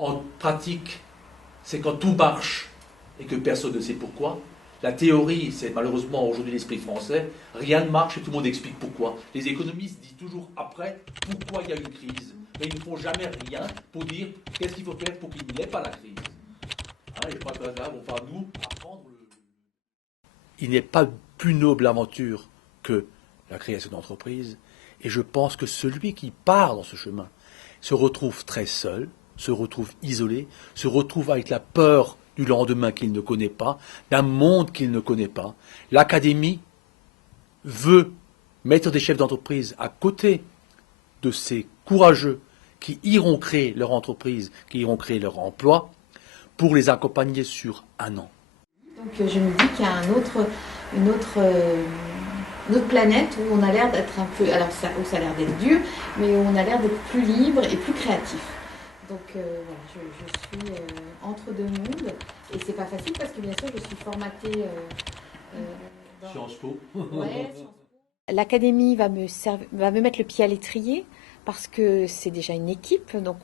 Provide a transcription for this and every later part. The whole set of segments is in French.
En pratique, c'est quand tout marche et que personne ne sait pourquoi. La théorie, c'est malheureusement aujourd'hui l'esprit français, rien ne marche et tout le monde explique pourquoi. Les économistes disent toujours après pourquoi il y a une crise, mais ils ne font jamais rien pour dire qu'est-ce qu'il faut faire pour qu'il n'y ait pas la crise. Et je crois que là, on va nous apprendre Il n'est pas plus noble aventure que la création d'entreprise, et je pense que celui qui part dans ce chemin se retrouve très seul, se retrouve isolé, se retrouve avec la peur du lendemain qu'il ne connaît pas, d'un monde qu'il ne connaît pas. L'Académie veut mettre des chefs d'entreprise à côté de ces courageux qui iront créer leur entreprise, qui iront créer leur emploi, pour les accompagner sur un an. Donc je me dis qu'il y a une autre planète où on a l'air d'être un peu, alors où ça a l'air d'être dur, mais où on a l'air d'être plus libre et plus créatif. Donc voilà, je suis entre deux mondes et c'est pas facile parce que bien sûr je suis formatée dans Sciences Po. Ouais, Sciences Po. L'académie va me mettre le pied à l'étrier parce que c'est déjà une équipe, donc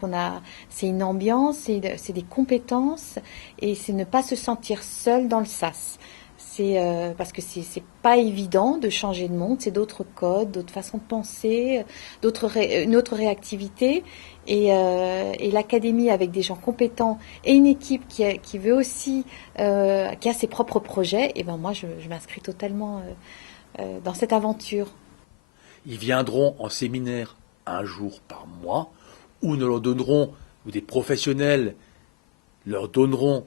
c'est une ambiance, c'est des compétences et c'est ne pas se sentir seul dans le sas. Parce que c'est pas évident de changer de monde, c'est d'autres codes, d'autres façons de penser, une autre réactivité. Et l'académie avec des gens compétents et une équipe qui veut aussi, qui a ses propres projets, et ben moi je m'inscris totalement dans cette aventure. Ils viendront en séminaire un jour par mois, où nous leur donnerons, ou des professionnels leur donneront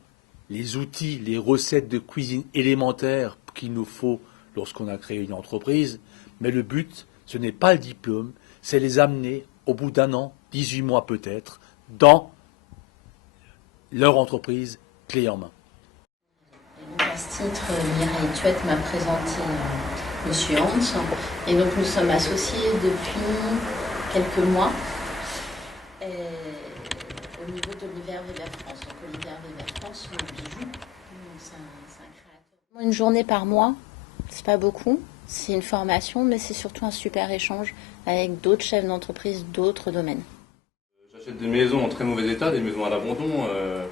les outils, les recettes de cuisine élémentaires qu'il nous faut lorsqu'on a créé une entreprise. Mais le but, ce n'est pas le diplôme, c'est les amener au bout d'un an, 18 mois peut-être, dans leur entreprise clé en main. À ce titre, Mireille Thuet m'a présenté Monsieur Hans, et donc nous sommes associés depuis quelques mois au niveau d'Olivier Weber France. Donc Olivier Weber France, le bijou, c'est un créateur. Une journée par mois, c'est pas beaucoup, c'est une formation, mais c'est surtout un super échange avec d'autres chefs d'entreprise, d'autres domaines. J'achète des maisons en très mauvais état, des maisons à l'abandon,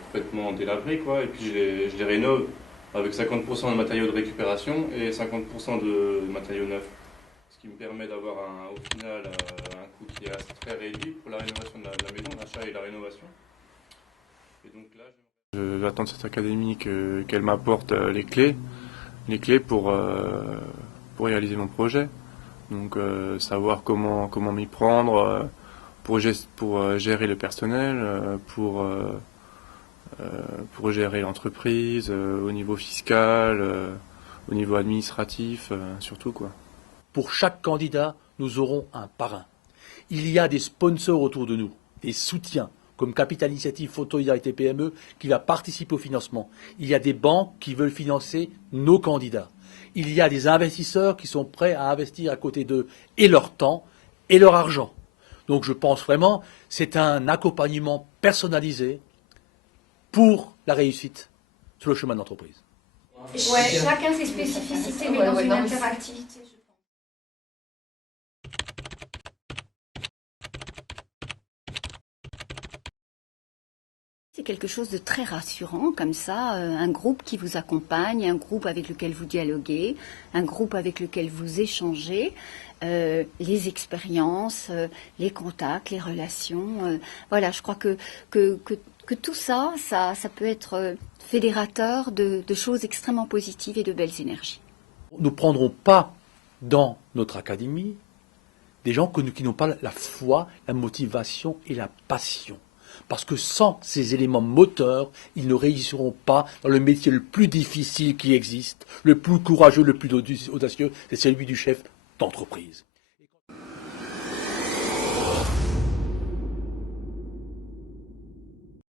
complètement délabrées, quoi, et puis je les rénove avec 50% de matériaux de récupération et 50% de matériaux neufs. Ce qui me permet d'avoir au final un coût qui est très réduit pour la rénovation de la maison, l'achat et la rénovation. Et donc là, j'attends de cette académie qu'elle m'apporte les clés pour réaliser mon projet. Donc savoir comment m'y prendre pour gérer le personnel, pour gérer l'entreprise au niveau fiscal, au niveau administratif, surtout quoi. Pour chaque candidat, nous aurons un parrain. Il y a des sponsors autour de nous, des soutiens, comme Capital Initiative Solidarité PME, qui va participer au financement. Il y a des banques qui veulent financer nos candidats. Il y a des investisseurs qui sont prêts à investir à côté d'eux, et leur temps, et leur argent. Donc je pense vraiment, c'est un accompagnement personnalisé pour la réussite sur le chemin de l'entreprise. Ouais, chacun ses spécificités, mais dans une interactivité. C'est quelque chose de très rassurant, comme ça, un groupe qui vous accompagne, un groupe avec lequel vous dialoguez, un groupe avec lequel vous échangez, les expériences, les contacts, les relations. Voilà, je crois que tout ça peut être fédérateur de choses extrêmement positives et de belles énergies. Nous ne prendrons pas dans notre académie des gens qui n'ont pas la foi, la motivation et la passion. Parce que sans ces éléments moteurs, ils ne réussiront pas dans le métier le plus difficile qui existe, le plus courageux, le plus audacieux, c'est celui du chef d'entreprise.